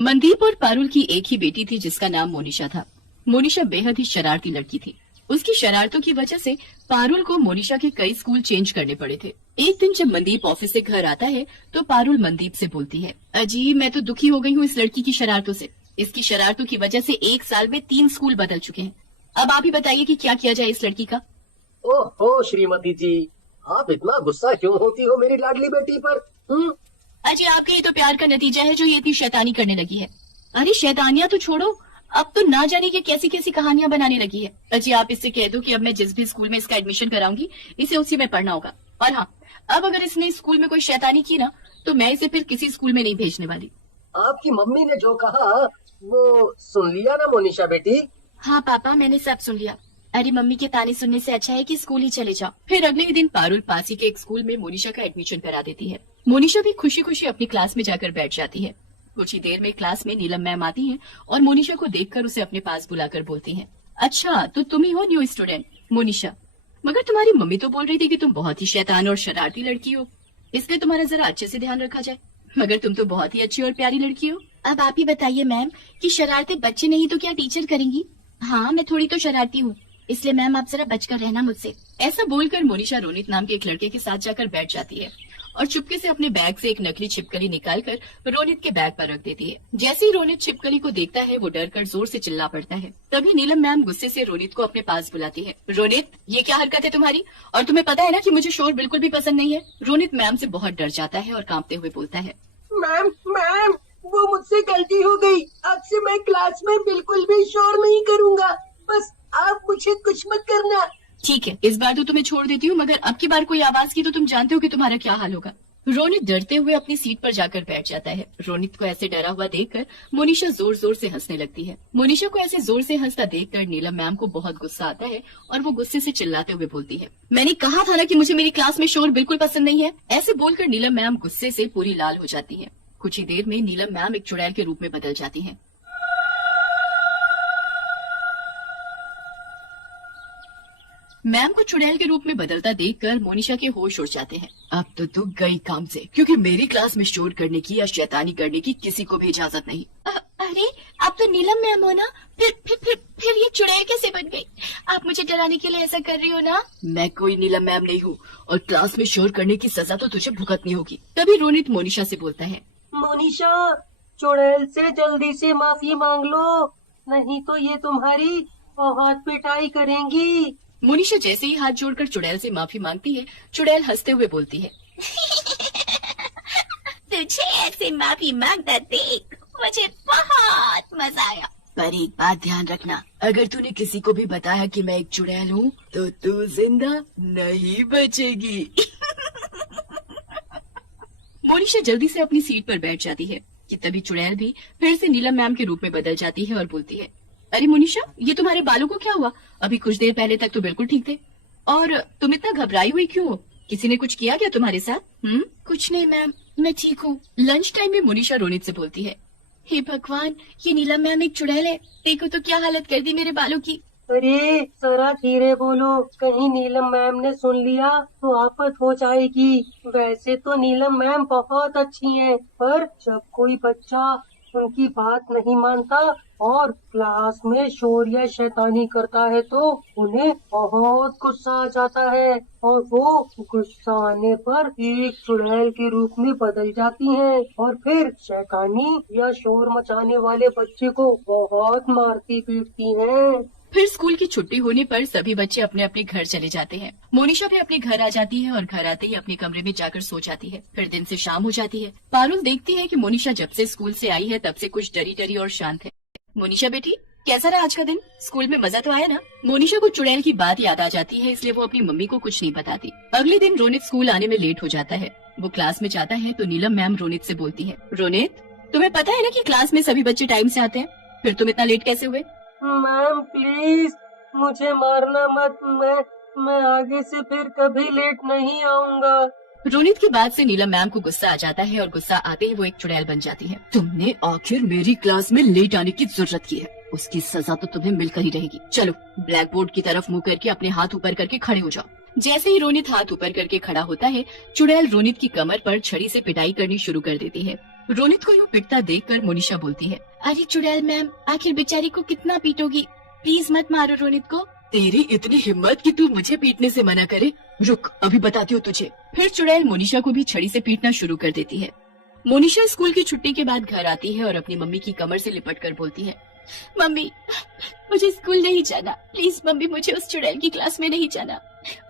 मनदीप और पारुल की एक ही बेटी थी जिसका नाम मोनिशा था। मोनिशा बेहद ही शरारती लड़की थी। उसकी शरारतों की वजह से पारुल को मोनिशा के कई स्कूल चेंज करने पड़े थे। एक दिन जब मनदीप ऑफिस से घर आता है तो पारुल मनदीप से बोलती है, अजी मैं तो दुखी हो गई हूँ इस लड़की की शरारतों से। इसकी शरारतों की वजह से एक साल में 3 स्कूल बदल चुके हैं। अब आप ही बताइए कि क्या किया जाए इस लड़की का। ओहो श्रीमती जी, आप इतना गुस्सा क्यों होती हो मेरी लाडली बेटी पर? अजी आपके ही तो प्यार का नतीजा है जो ये इतनी शैतानी करने लगी है। अरे शैतानियां तो छोड़ो, अब तो ना जाने की कैसी कैसी कहानियां बनाने लगी है। अजी आप इससे कह दो कि अब मैं जिस भी स्कूल में इसका एडमिशन कराऊंगी इसे उसी में पढ़ना होगा। और हाँ, अब अगर इसने स्कूल में कोई शैतानी की ना तो मैं इसे फिर किसी स्कूल में नहीं भेजने वाली। आपकी मम्मी ने जो कहा वो सुन लिया ना मोनिशा बेटी? हाँ पापा, मैंने सब सुन लिया। अरे मम्मी के ताने सुनने से अच्छा है कि स्कूल ही चले जाओ। फिर अगले ही दिन पारुल पास ही के एक स्कूल में मोनिशा का एडमिशन करा देती है। मोनिशा भी खुशी खुशी अपनी क्लास में जाकर बैठ जाती है। कुछ ही देर में क्लास में नीलम मैम आती हैं और मोनिशा को देखकर उसे अपने पास बुलाकर बोलती हैं, अच्छा तो तुम ही हो न्यू स्टूडेंट मोनिशा, मगर तुम्हारी मम्मी तो बोल रही थी कि तुम बहुत ही शैतान और शरारती लड़की हो, इसलिए तुम्हारा जरा अच्छे से ध्यान रखा जाए। मगर तुम तो बहुत ही अच्छी और प्यारी लड़की हो। अब आप ही बताइए मैम कि शरारतें बच्चे नहीं तो क्या टीचर करेंगी। हाँ मैं थोड़ी तो शरारती हूँ, इसलिए मैम आप जरा बचकर रहना मुझसे। ऐसा बोलकर मोनिशा रोनित नाम के एक लड़के के साथ जाकर बैठ जाती है और चुपके से अपने बैग से एक नकली छिपकली निकालकर रोनित के बैग पर रख देती है। जैसे ही रोनित छिपकली को देखता है वो डर कर जोर से चिल्ला पड़ता है। तभी नीलम मैम गुस्से से रोनित को अपने पास बुलाती है। रोनित, ये क्या हरकत है तुम्हारी, और तुम्हें पता है ना कि मुझे शोर बिल्कुल भी पसंद नहीं है। रोनित मैम से बहुत डर जाता है और कांपते हुए बोलता है, मैम मैम वो मुझसे गलती हो गई, अब से मैं क्लास में बिल्कुल भी शोर नहीं करूँगा, बस आप मुझे कुछ मत करना। ठीक है, इस बार तो तुम्हें छोड़ देती हूँ, मगर अब की बार कोई आवाज की तो तुम जानते हो कि तुम्हारा क्या हाल होगा। रोनित डरते हुए अपनी सीट पर जाकर बैठ जाता है। रोनित को ऐसे डरा हुआ देखकर मोनिशा जोर जोर से हंसने लगती है। मोनिशा को ऐसे जोर से हंसता देखकर नीलम मैम को बहुत गुस्सा आता है और वो गुस्से से चिल्लाते हुए बोलती है, मैंने कहा था ना कि मुझे मेरी क्लास में शोर बिल्कुल पसंद नहीं है। ऐसे बोलकर नीलम मैम गुस्से से पूरी लाल हो जाती है। कुछ ही देर में नीलम मैम एक चुड़ैल के रूप में बदल जाती है। मैम को चुड़ैल के रूप में बदलता देखकर मोनिशा के होश उड़ जाते हैं। अब तो तू गई काम से, क्योंकि मेरी क्लास में शोर करने की या शैतानी करने की किसी को भी इजाजत नहीं। अरे आप तो नीलम मैम हो ना, फिर ये चुड़ैल कैसे बन गई? आप मुझे डराने के लिए ऐसा कर रही हो ना? मैं कोई नीलम मैम नहीं हूँ और क्लास में शोर करने की सजा तो तुझे भुगतनी होगी। तभी रोनित मोनिशा से बोलता है, मोनिशा चुड़ैल से जल्दी से माफी मांग लो, नहीं तो ये तुम्हारी बहुत पिटाई करेंगी। मोनिशा जैसे ही हाथ जोड़कर चुड़ैल से माफी मांगती है, चुड़ैल हंसते हुए बोलती है, तुझे ऐसे माफी मांगता देख मुझे बहुत मजा आया। पर एक बात ध्यान रखना, अगर तूने किसी को भी बताया कि मैं एक चुड़ैल हूँ तो तू जिंदा नहीं बचेगी। मोनिशा जल्दी से अपनी सीट पर बैठ जाती है कि तभी चुड़ैल भी फिर से नीलम मैम के रूप में बदल जाती है और बोलती है, अरे मोनिशा ये तुम्हारे बालों को क्या हुआ? अभी कुछ देर पहले तक तो बिल्कुल ठीक थे, और तुम इतना घबराई हुई क्यों हो? किसी ने कुछ किया क्या तुम्हारे साथ? कुछ नहीं मैम, मैं ठीक हूँ। लंच टाइम में मोनिशा रोनित से बोलती है, हे भगवान, ये नीलम मैम एक चुड़ैल है, देखो तो क्या हालत कर दी मेरे बालों की। अरे जरा धीरे बोलो, कहीं नीलम मैम ने सुन लिया तो आफत हो जाएगी। वैसे तो नीलम मैम बहुत अच्छी हैं, पर जब कोई बच्चा उनकी बात नहीं मानता और क्लास में शोर या शैतानी करता है तो उन्हें बहुत गुस्सा आ जाता है और वो गुस्सा आने पर एक चुड़ैल के रूप में बदल जाती हैं और फिर शैतानी या शोर मचाने वाले बच्चे को बहुत मारती पीटती हैं। फिर स्कूल की छुट्टी होने पर सभी बच्चे अपने अपने घर चले जाते हैं। मोनिशा भी अपने घर आ जाती है और घर आते ही अपने कमरे में जाकर सो जाती है। फिर दिन से शाम हो जाती है। पारुल देखती है कि मोनिशा जब से स्कूल से आई है तब से कुछ डरी डरी और शांत है। मोनिशा बेटी, कैसा रहा आज का दिन? स्कूल में मजा तो आया ना? मोनिशा को चुड़ैल की बात याद आ जाती है, इसलिए वो अपनी मम्मी को कुछ नहीं बताती। अगले दिन रोनित स्कूल आने में लेट हो जाता है। वो क्लास में जाता है तो नीलम मैम रोनित से बोलती है, रोनित तुम्हें पता है ना कि क्लास में सभी बच्चे टाइम से आते हैं, फिर तुम इतना लेट कैसे हुए? मैम प्लीज मुझे मारना मत, मैं आगे से फिर कभी लेट नहीं आऊँगा। रोनित की बात से नीलम मैम को गुस्सा आ जाता है और गुस्सा आते ही वो एक चुड़ैल बन जाती है। तुमने आखिर मेरी क्लास में लेट आने की जरूरत की है, उसकी सजा तो तुम्हें मिलकर ही रहेगी। चलो ब्लैक बोर्ड की तरफ मुंह करके अपने हाथ ऊपर करके खड़े हो जाओ। जैसे ही रोनित हाथ ऊपर करके खड़ा होता है, चुड़ैल रोनित की कमर पर छड़ी से पिटाई करनी शुरू कर देती है। रोनित को यूँ पिटता देखकर मोनिशा बोलती है, अरे चुड़ैल मैम, आखिर बेचारी को कितना पीटोगी, प्लीज मत मारो रोनित को। तेरी इतनी हिम्मत कि तू मुझे पीटने से मना करे, रुक अभी बताती हूँ तुझे। फिर चुड़ैल मोनिशा को भी छड़ी से पीटना शुरू कर देती है। मोनिशा स्कूल की छुट्टी के बाद घर आती है और अपनी मम्मी की कमर से लिपट कर बोलती है, मम्मी मुझे स्कूल नहीं जाना, प्लीज मम्मी मुझे उस चुड़ैल की क्लास में नहीं जाना,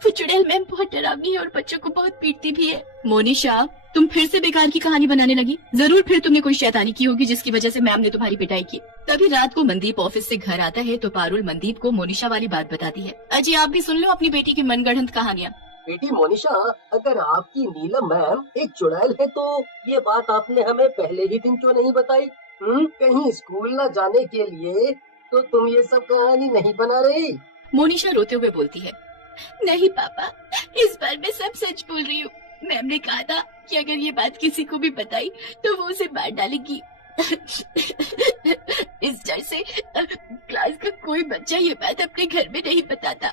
वो चुड़ैल मैम बहुत डरावनी है और बच्चों को बहुत पीटती भी है। मोनिशा, तुम फिर से बेकार की कहानी बनाने लगी, जरूर फिर तुमने कोई शैतानी की होगी जिसकी वजह से मैम ने तुम्हारी पिटाई की। तभी रात को मनदीप ऑफिस से घर आता है तो पारुल मनदीप को मोनिशा वाली बात बताती है, अजी आप भी सुन लो अपनी बेटी की मनगढ़ंत कहानियाँ। बेटी मोनिशा, अगर आपकी नीलम मैम एक चुड़ैल है तो ये बात आपने हमें पहले ही दिन क्यों नहीं बताई? कहीं स्कूल न जाने के लिए तो तुम ये सब कहानी नहीं बना रही? मोनिशा रोते हुए बोलती है, नहीं पापा, इस बार मैं सब सच बोल रही हूँ। मैम ने कहा था कि अगर ये बात किसी को भी बताई तो वो उसे मार डालेगी। इस डर से क्लास का कोई बच्चा ये बात अपने घर में नहीं बताता।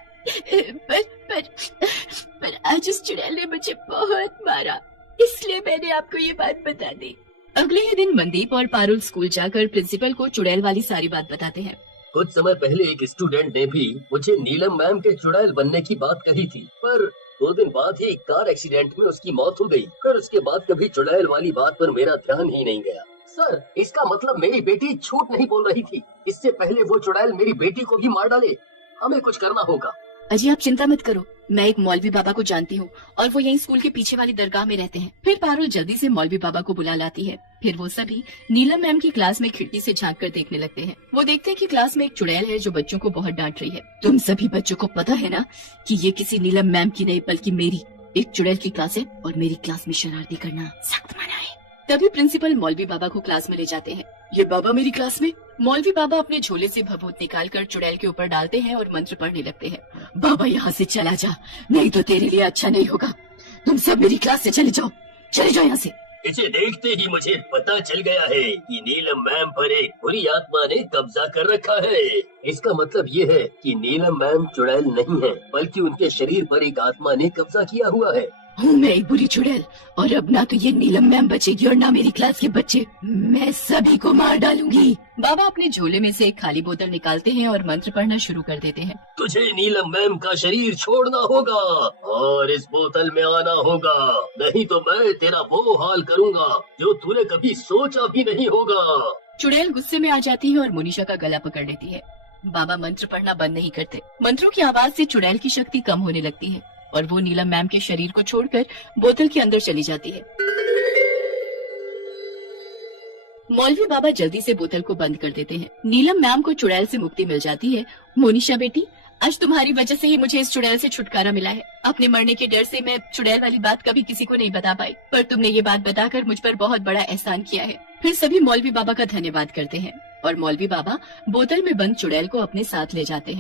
पर आज उस चुड़ैल ने मुझे बहुत मारा, इसलिए मैंने आपको ये बात बता दी। अगले ही दिन मनदीप और पारुल स्कूल जाकर प्रिंसिपल को चुड़ैल वाली सारी बात बताते हैं। कुछ समय पहले एक स्टूडेंट ने भी मुझे नीलम मैम के चुड़ैल बनने की बात कही थी, पर 2 दिन बाद ही कार एक्सीडेंट में उसकी मौत हो गई। फिर उसके बाद कभी चुड़ैल वाली बात पर मेरा ध्यान ही नहीं गया। सर, इसका मतलब मेरी बेटी झूठ नहीं बोल रही थी। इससे पहले वो चुड़ैल मेरी बेटी को भी मार डाले। हमें कुछ करना होगा। अजी आप चिंता मत करो, मैं एक मौलवी बाबा को जानती हूँ और वो यहीं स्कूल के पीछे वाली दरगाह में रहते हैं। फिर पारुल जल्दी से मौलवी बाबा को बुला लाती है। फिर वो सभी नीलम मैम की क्लास में खिड़की से झांक कर देखने लगते हैं। वो देखते हैं कि क्लास में एक चुड़ैल है जो बच्चों को बहुत डांट रही है। तुम सभी बच्चों को पता है ना कि ये किसी नीलम मैम की नहीं बल्कि मेरी एक चुड़ैल की क्लास है और मेरी क्लास में शरारती करना सख्त मना है। तभी प्रिंसिपल मौलवी बाबा को क्लास में ले जाते हैं। ये बाबा मेरी क्लास में? मौलवी बाबा अपने झोले से भभूत निकालकर चुड़ैल के ऊपर डालते हैं और मंत्र पढ़ने लगते हैं। बाबा यहाँ से चला जा, नहीं तो तेरे लिए अच्छा नहीं होगा। तुम सब मेरी क्लास से चले जाओ यहाँ से। इसे देखते ही मुझे पता चल गया है कि नीलम मैम पर एक बुरी आत्मा ने कब्जा कर रखा है। इसका मतलब ये है कि नीलम मैम चुड़ैल नहीं है, बल्कि उनके शरीर पर एक आत्मा ने कब्जा किया हुआ है। हूँ मैं एक बुरी चुड़ैल और अब ना तो ये नीलम मैम बचेगी और ना मेरी क्लास के बच्चे। मैं सभी को मार डालूंगी। बाबा अपने झोले में से एक खाली बोतल निकालते हैं और मंत्र पढ़ना शुरू कर देते हैं। तुझे नीलम मैम का शरीर छोड़ना होगा और इस बोतल में आना होगा, नहीं तो मैं तेरा वो हाल करूँगा जो तूने कभी सोचा भी नहीं होगा। चुड़ैल गुस्से में आ जाती है और मोनिशा का गला पकड़ लेती है। बाबा मंत्र पढ़ना बंद नहीं करते। मंत्रों की आवाज से चुड़ैल की शक्ति कम होने लगती है और वो नीलम मैम के शरीर को छोड़कर बोतल के अंदर चली जाती है। मौलवी बाबा जल्दी से बोतल को बंद कर देते हैं। नीलम मैम को चुड़ैल से मुक्ति मिल जाती है। मोनिशा बेटी, आज तुम्हारी वजह से ही मुझे इस चुड़ैल से छुटकारा मिला है। अपने मरने के डर से मैं चुड़ैल वाली बात कभी किसी को नहीं बता पाई, पर तुमने ये बात बताकर मुझ पर बहुत बड़ा एहसान किया है। फिर सभी मौलवी बाबा का धन्यवाद करते हैं और मौलवी बाबा बोतल में बंद चुड़ैल को अपने साथ ले जाते हैं।